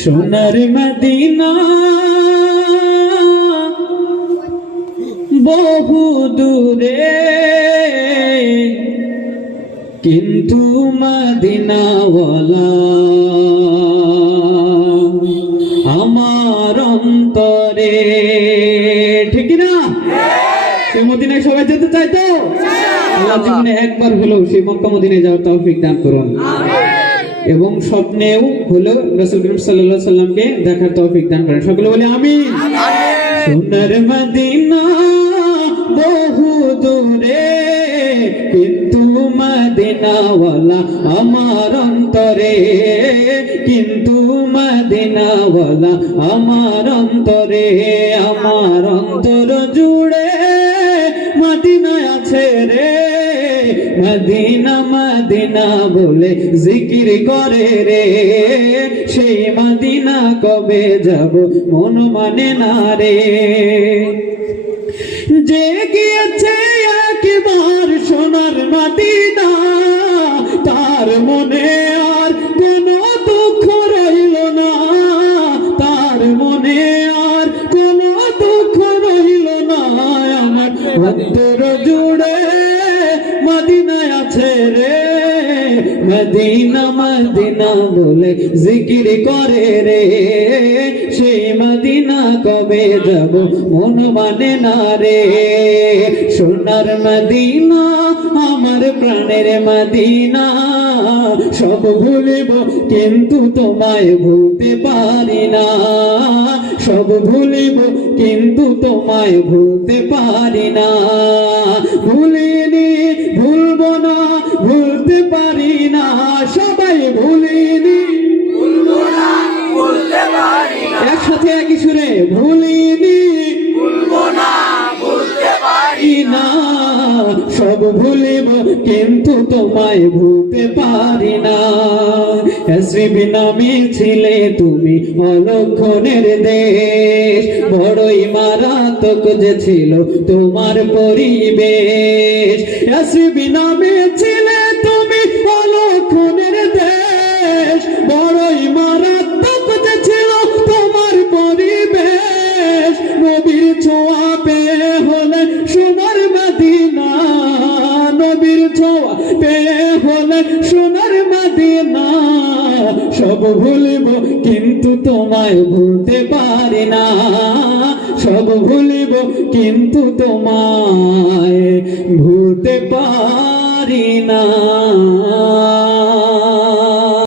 সোনার মদিনা বহু দূরে, কিন্তু মদিনাওয়ালা আমার অন্তরে। ঠিক না? সে মদিনায় সবাই যেতে চাই তো? আল্লাহ জীবনে একবার হলেও সেই মক্কা মদিনায় যাওয়ার তৌফিক দান করুন। এবং স্বপ্নেও হলো রসুল করিম সাল্লাল্লাহু সাল্লামকে দেখার তৌফিক দান করেন। সকলে বলে আমি সোনার মদিনা বহু দূরে কিন্তু মদিনাওয়ালা আমার অন্তরে কিন্তু মদিনাওয়ালা আমার অন্তরে আমার অন্তর জুড়ে মদিনা মদিনা বলে জিকির করে রে, সেই মদিনা কবে যাব মন মানে না রে। যে গিয়েছে একবার সোনার মদিনা, তার মনে আর কোনো দুঃখ রইল না। তার মনে আর কোনো দুঃখ রইল না। আমার অন্তর জুড়ে মদিনায় আছে রে। মদিনা মদিনা বলে জিকির করে রে। সেই মদিনা কবে যাব মন মানে না রে। সোনার মদিনা, আমার প্রাণের মদিনা। সব ভুলিব কিন্তু তোমায় ভুলতে পারি না। সব ভুলিব কিন্তু তোমায় ভুলতে পারি না। ভুলিনি পারি না, সবাই ভুলিনি একসাথে একই সুরে ভুলিনি সব ভুলিব কিন্তু তোমায় ভুলতে পারি না। শ্রী নামে ছিলে তুমি অলক্ষণের দেশ, বড়ই মারাত্মক যে ছিল তোমার পরিবেশ। শ্রী নামে ছিলে সোনার মদিনা, সব ভুলব কিন্তু তোমায় ভুলতে পারি না। সব ভুলব কিন্তু তোমায় ভুলতে পারি না।